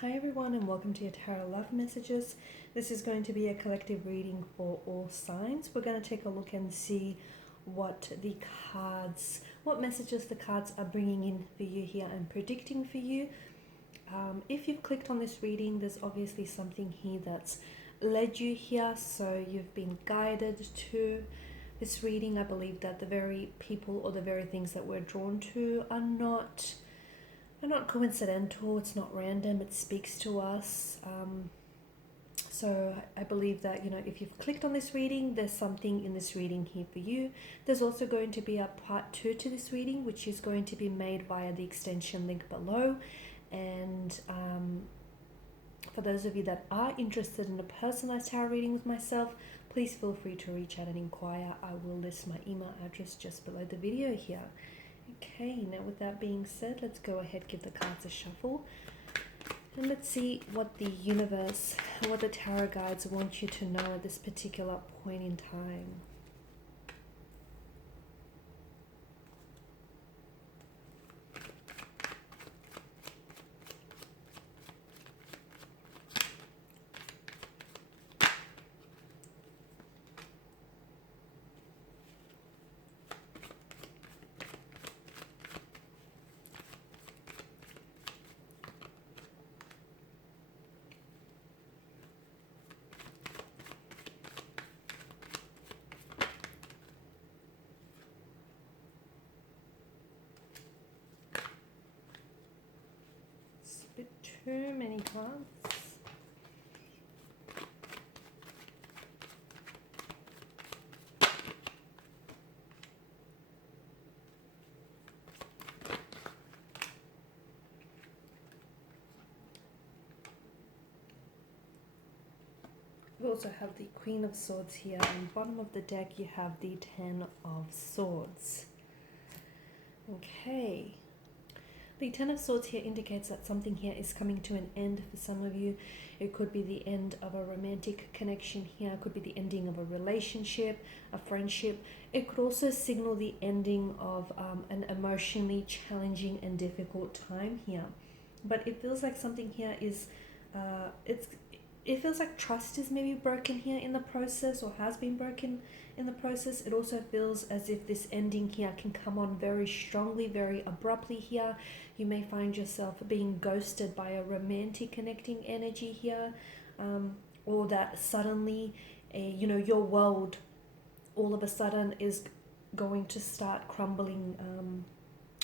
Hi everyone and welcome to your Tarot Love Messages. This is going to be a collective reading for all signs. We're going to take a look and see what messages the cards are bringing in for you here and predicting for you. If you've clicked on this reading, there's obviously something here that's led you here, so you've been guided to this reading. I believe that the very people or the very things that we're drawn to are not coincidental, it's not random, it speaks to us. So I believe that, if you've clicked on this reading, there's something in this reading here for you. There's also going to be a part 2 to this reading, which is going to be made via the extension link below. And for those of you that are interested in a personalized tarot reading with myself, please feel free to reach out and inquire. I will list my email address just below the video here. Okay, now with that being said, let's go ahead, give the cards a shuffle, and let's see what the universe, what the tarot guides want you to know at this particular point in time. Bit too many cards. We also have the Queen of Swords here, and bottom of the deck you have the Ten of Swords. Okay. The Ten of Swords here indicates that something here is coming to an end for some of you. It could be the end of a romantic connection here. It could be the ending of a relationship, a friendship. It could also signal the ending of an emotionally challenging and difficult time here. But it feels like something here is, it feels like trust is maybe broken here in the process, or has been broken in the process. It also feels as if this ending here can come on very strongly, very abruptly here. You may find yourself being ghosted by a romantic connecting energy here, or that suddenly, your world all of a sudden is going to start crumbling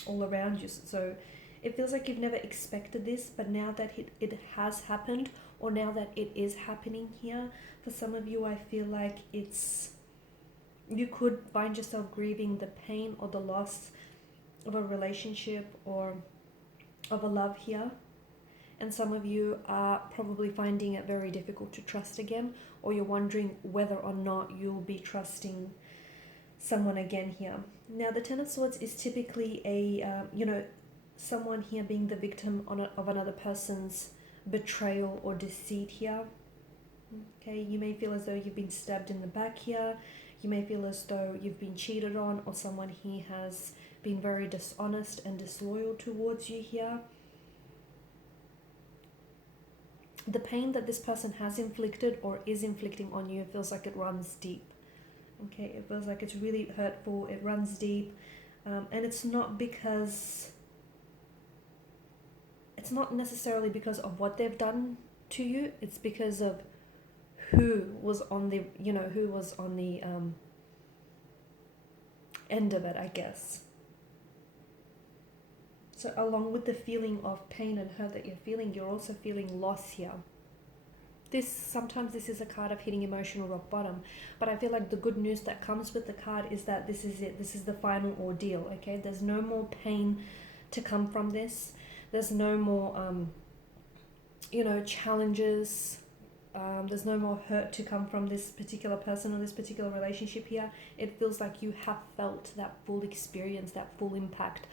all around you. So it feels like you've never expected this, but now that it has happened, or now that it is happening here, for some of you, I feel like you could find yourself grieving the pain or the loss of a relationship or of a love here. And some of you are probably finding it very difficult to trust again, or you're wondering whether or not you'll be trusting someone again here. Now, the Ten of Swords is typically someone here being the victim of another person's betrayal or deceit here. Okay, you may feel as though you've been stabbed in the back here. You may feel as though you've been cheated on, or someone here has been very dishonest and disloyal towards you here. The pain that this person has inflicted or is inflicting on you, it feels like it runs deep. Okay, it feels like it's really hurtful, it runs deep, and it's not necessarily because of what they've done to you. It's because of who was on the end of it, I guess. So along with the feeling of pain and hurt that you're feeling, you're also feeling loss here. Sometimes this is a card of hitting emotional rock bottom, but I feel like the good news that comes with the card is that this is it. This is the final ordeal, okay? There's no more pain to come from this. There's no more, challenges. There's no more hurt to come from this particular person or this particular relationship here. It feels like you have felt that full experience, that full impact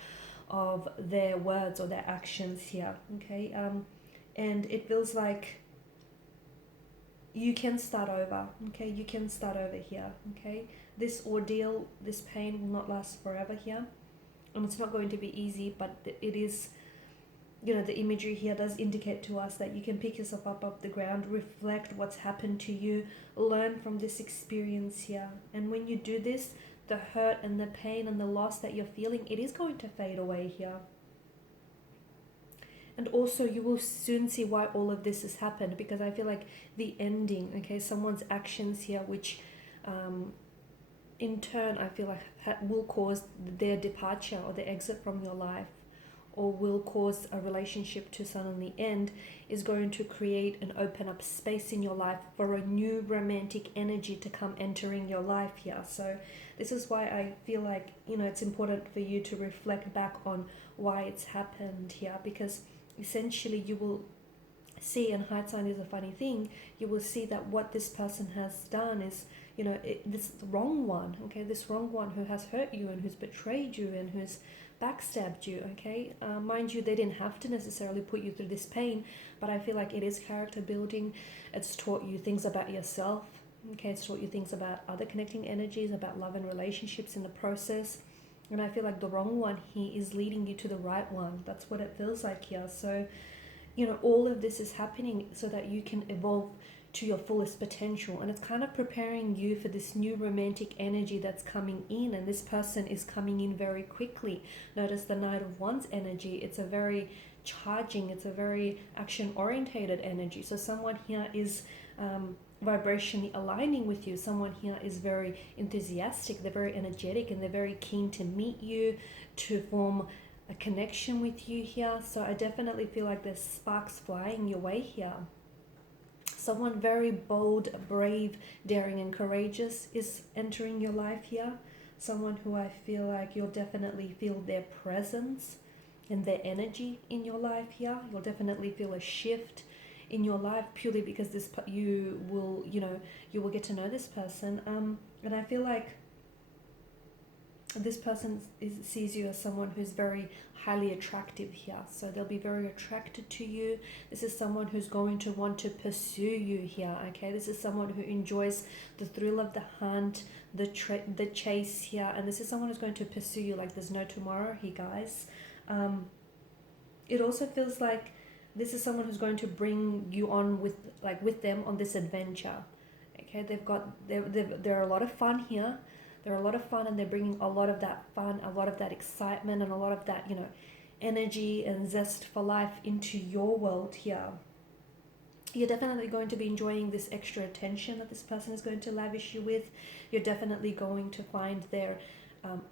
of their words or their actions here, okay? And it feels like you can start over, okay? You can start over here, okay? This ordeal, this pain will not last forever here. And it's not going to be easy, but it is you know, the imagery here does indicate to us that you can pick yourself up off the ground, reflect what's happened to you, learn from this experience here. And when you do this, the hurt and the pain and the loss that you're feeling, it is going to fade away here. And also you will soon see why all of this has happened, because I feel like the ending, okay, someone's actions here, which in turn I feel like will cause their departure or the exit from your life, or will cause a relationship to suddenly end, is going to create and open up space in your life for a new romantic energy to come entering your life here. So this is why I feel like, you know, it's important for you to reflect back on why it's happened here, because essentially you will see, and hindsight is a funny thing, you will see that what this person has done is, you know, this wrong one, okay, this wrong one who has hurt you and who's betrayed you and who's backstabbed you, okay, mind you, they didn't have to necessarily put you through this pain, but I feel like it is character building. It's taught you things about yourself, okay, it's taught you things about other connecting energies, about love and relationships in the process. And I feel like the wrong one here is leading you to the right one. That's what it feels like here. So, you know, all of this is happening so that you can evolve to your fullest potential, and it's kind of preparing you for this new romantic energy that's coming in, and this person is coming in very quickly. Notice the Knight of Wands energy, it's a very charging, it's a very action orientated energy. So someone here is vibrationally aligning with you. Someone here is very enthusiastic, they're very energetic, and they're very keen to meet you, to form a connection with you here. So I definitely feel like there's sparks flying your way here. Someone very bold, brave, daring and courageous is entering your life here. Someone who I feel like you'll definitely feel their presence and their energy in your life here. You'll definitely feel a shift in your life purely because you will get to know this person. And I feel like this person sees you as someone who's very highly attractive here. So they'll be very attracted to you. This is someone who's going to want to pursue you here, okay? This is someone who enjoys the thrill of the hunt, the chase here. And this is someone who's going to pursue you like there's no tomorrow here, guys. It also feels like this is someone who's going to bring you on with them on this adventure, okay? They're a lot of fun here. They're a lot of fun, and they're bringing a lot of that fun, a lot of that excitement, and a lot of that, you know, energy and zest for life into your world here. You're definitely going to be enjoying this extra attention that this person is going to lavish you with. You're definitely going to find their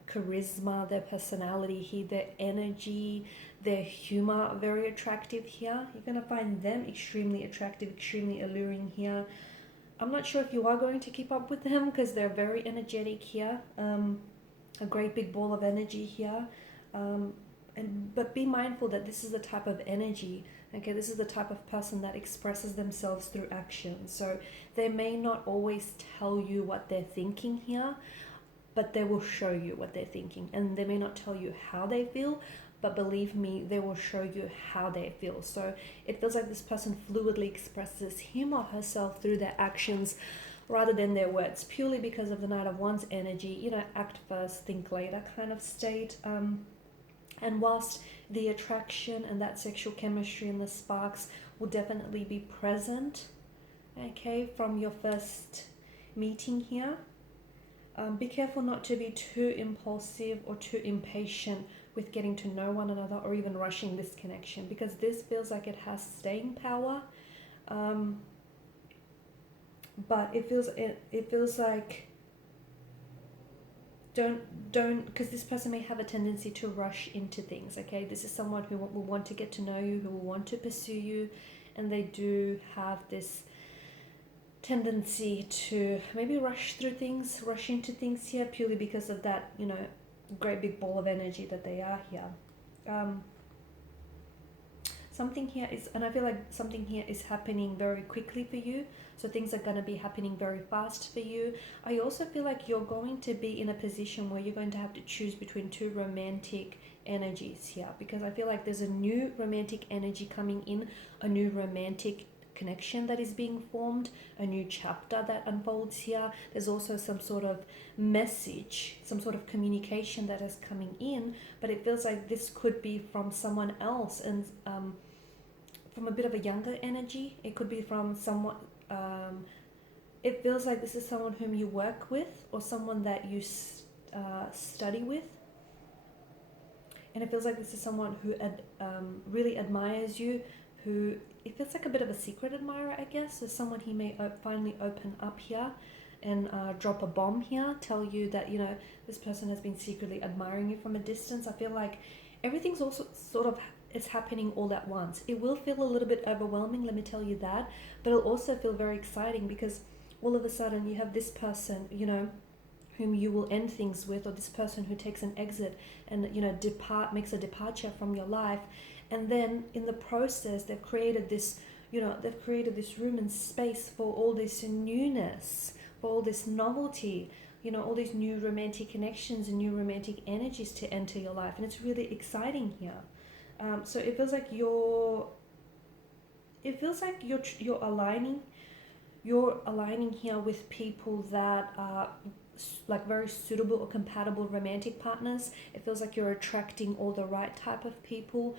charisma, their personality here, their energy, their humor very attractive here. You're going to find them extremely attractive, extremely alluring here. I'm not sure if you are going to keep up with them because they're very energetic here. A great big ball of energy here. But be mindful that this is the type of energy, okay? This is the type of person that expresses themselves through action. So they may not always tell you what they're thinking here, but they will show you what they're thinking. And they may not tell you how they feel, but believe me, they will show you how they feel. So it feels like this person fluidly expresses him or herself through their actions rather than their words, purely because of the Knight of Wands energy, you know, act first, think later kind of state. And whilst the attraction and that sexual chemistry and the sparks will definitely be present, okay, from your first meeting here, be careful not to be too impulsive or too impatient with getting to know one another or even rushing this connection, because this feels like it has staying power. But it feels like don't because this person may have a tendency to rush into things, okay? This is someone who will want to get to know you, who will want to pursue you, and they do have this tendency to maybe rush into things here purely because of that, you know, great big ball of energy that they are here. Something here is, and I feel like something here is happening very quickly for you. So things are going to be happening very fast for you. I also feel like you're going to be in a position where you're going to have to choose between two romantic energies here, because I feel like there's a new romantic energy coming in, a new romantic connection that is being formed, a new chapter that unfolds here. There's also some sort of message, some sort of communication that is coming in, but it feels like this could be from someone else, and from a bit of a younger energy. It could be from someone, it feels like this is someone whom you work with, or someone that you study with. And it feels like this is someone who really admires you, who, it feels like a bit of a secret admirer, I guess. So someone he may finally open up here and drop a bomb here, tell you that, you know, this person has been secretly admiring you from a distance. I feel like everything's also sort of, it's happening all at once. It will feel a little bit overwhelming, let me tell you that, but it'll also feel very exciting, because all of a sudden you have this person, you know, whom you will end things with, or this person who takes an exit and, you know, makes a departure from your life. And then in the process, they've created this, you know, they've created this room and space for all this newness, for all this novelty, you know, all these new romantic connections and new romantic energies to enter your life. And it's really exciting here. So it feels like you're aligning here with people that are like very suitable or compatible romantic partners. It feels like you're attracting all the right type of people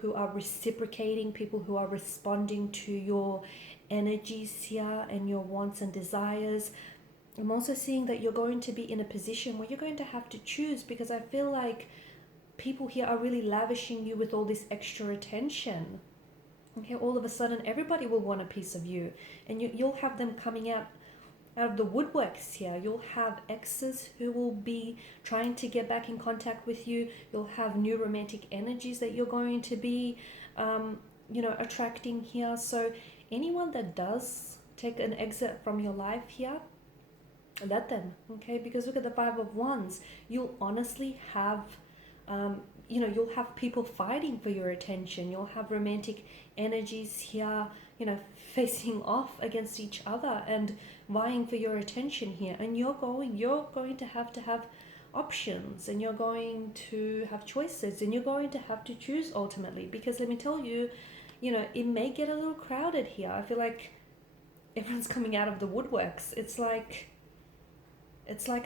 who are reciprocating, people who are responding to your energies here and your wants and desires. I'm also seeing that you're going to be in a position where you're going to have to choose, because I feel like people here are really lavishing you with all this extra attention. Okay, all of a sudden everybody will want a piece of you, and you'll have them coming out of the woodworks here. You'll have exes who will be trying to get back in contact with you. You'll have new romantic energies that you're going to be attracting here. So anyone that does take an exit from your life here, let them, okay? Because look at the Five of Wands. You'll honestly have you'll have people fighting for your attention. You'll have romantic energies here, facing off against each other and vying for your attention here. And you're going to have options, and you're going to have choices, and you're going to have to choose ultimately. Because let me tell you, it may get a little crowded here. I feel like everyone's coming out of the woodworks. It's like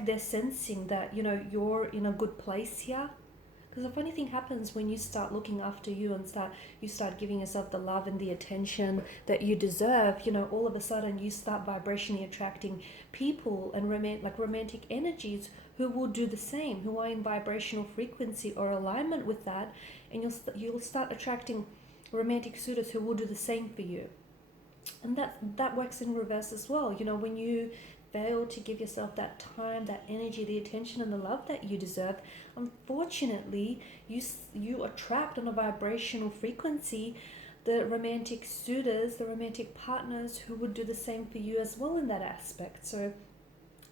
they're sensing that, you're in a good place here. Because a funny thing happens when you start looking after you and you start giving yourself the love and the attention that you deserve. All of a sudden you start vibrationally attracting people and romantic energies who will do the same, who are in vibrational frequency or alignment with that, and you'll start attracting romantic suitors who will do the same for you. And that works in reverse as well. When you fail to give yourself that time, that energy, the attention and the love that you deserve, unfortunately you attract on a vibrational frequency the romantic suitors, the romantic partners who would do the same for you as well in that aspect. So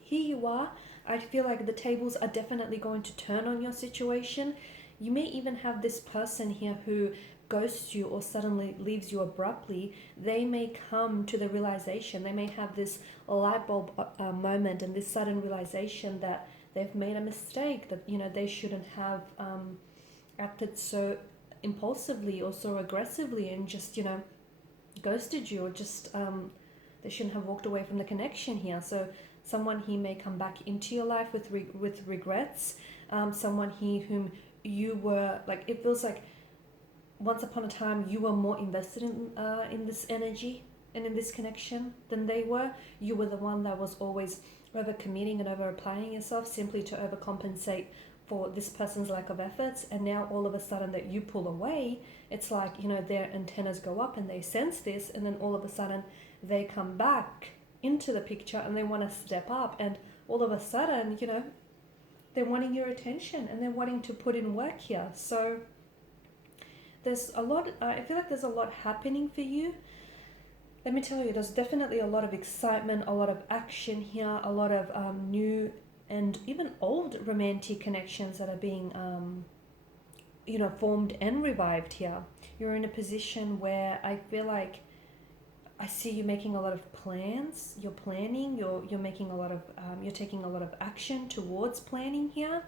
here you are. I feel like the tables are definitely going to turn on your situation. You may even have this person here who ghosts you or suddenly leaves you abruptly. They may come to the realization, they may have this light bulb moment and this sudden realization that they've made a mistake, that they shouldn't have acted so impulsively or so aggressively and just ghosted you, or just they shouldn't have walked away from the connection here. So someone here may come back into your life with regrets. Someone here whom you were it feels like once upon a time you were more invested in this energy and in this connection than they were. You were the one that was always over-committing and over-applying yourself simply to overcompensate for this person's lack of efforts. And now all of a sudden that you pull away, it's like, their antennas go up and they sense this, and then all of a sudden they come back into the picture and they want to step up, and all of a sudden, they're wanting your attention and they're wanting to put in work here. So there's a lot, I feel like there's a lot happening for you. Let me tell you, there's definitely a lot of excitement, a lot of action here, a lot of new and even old romantic connections that are being, formed and revived here. You're in a position where I feel like I see you making a lot of plans. You're planning, you're making a lot of, you're taking a lot of action towards planning here.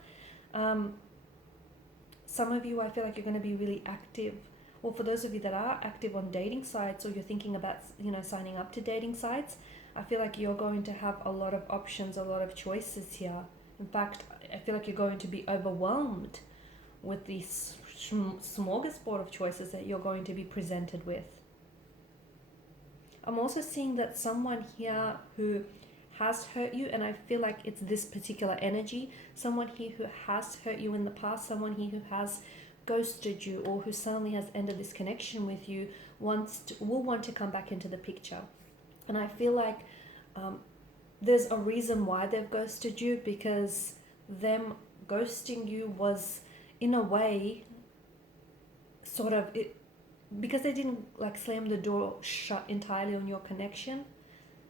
Some of you, I feel like you're going to be really active Or for those of you that are active on dating sites, or you're thinking about, signing up to dating sites, I feel like you're going to have a lot of options, a lot of choices here. In fact, I feel like you're going to be overwhelmed with this smorgasbord of choices that you're going to be presented with. I'm also seeing that someone here who has hurt you, and I feel like it's this particular energy, someone here who has hurt you in the past, someone here who has ghosted you, or who suddenly has ended this connection with you, will want to come back into the picture. And I feel like there's a reason why they've ghosted you, because them ghosting you was, in a way, sort of it, because they didn't like slam the door shut entirely on your connection.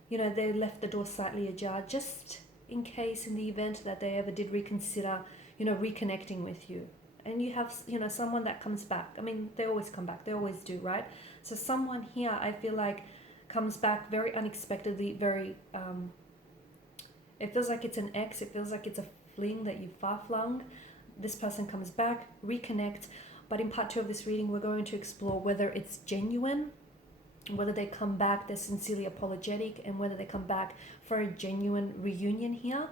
They left the door slightly ajar, just in case, in the event that they ever did reconsider, reconnecting with you. And you have, someone that comes back. I mean, they always come back. They always do, right? So someone here, I feel like, comes back very unexpectedly, very, it feels like it's an ex. It feels like it's a fling that you far-flung. This person comes back, reconnect. But in part 2 of this reading, we're going to explore whether it's genuine, whether they come back, they're sincerely apologetic, and whether they come back for a genuine reunion here,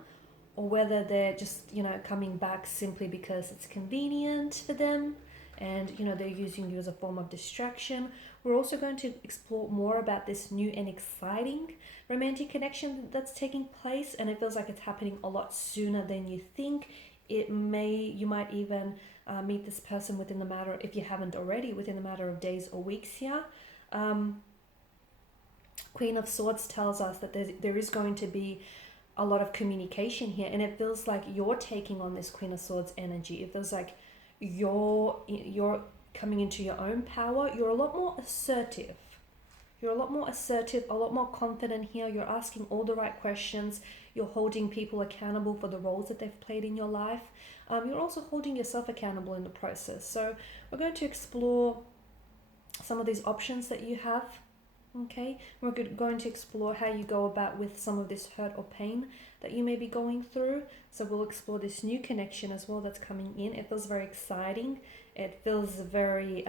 or whether they're just, coming back simply because it's convenient for them, and, they're using you as a form of distraction. We're also going to explore more about this new and exciting romantic connection that's taking place, and it feels like it's happening a lot sooner than you think. You might even meet this person within the matter, if you haven't already, within the matter of days or weeks here. Queen of Swords tells us that there is going to be a lot of communication here, and it feels like you're taking on this Queen of Swords energy. It feels like you're coming into your own power. You're a lot more assertive. You're a lot more assertive, a lot more confident here. You're asking all the right questions. You're holding people accountable for the roles that they've played in your life. You're also holding yourself accountable in the process. So we're going to explore some of these options that you have. Okay, we're going to explore how you go about with some of this hurt or pain that you may be going through. So we'll explore this new connection as well that's coming in. It feels very exciting. It feels very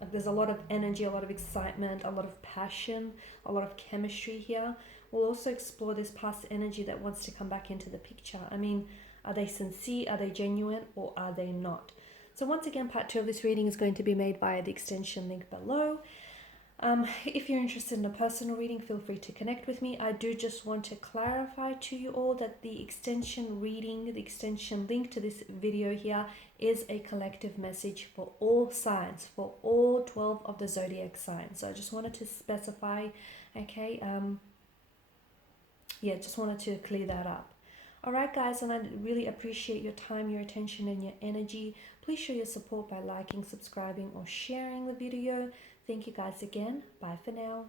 like there's a lot of energy, a lot of excitement, a lot of passion, a lot of chemistry here. We'll also explore this past energy that wants to come back into the picture. I mean, are they sincere? Are they genuine? Or are they not? So once again, part 2 of this reading is going to be made via the extension link below. If you're interested in a personal reading, feel free to connect with me. I do just want to clarify to you all that the extension reading, the extension link to this video here, is a collective message for all signs, for all 12 of the zodiac signs. So I just wanted to specify, okay, just wanted to clear that up. Alright guys, and I really appreciate your time, your attention, and your energy. Please show your support by liking, subscribing, or sharing the video. Thank you guys again. Bye for now.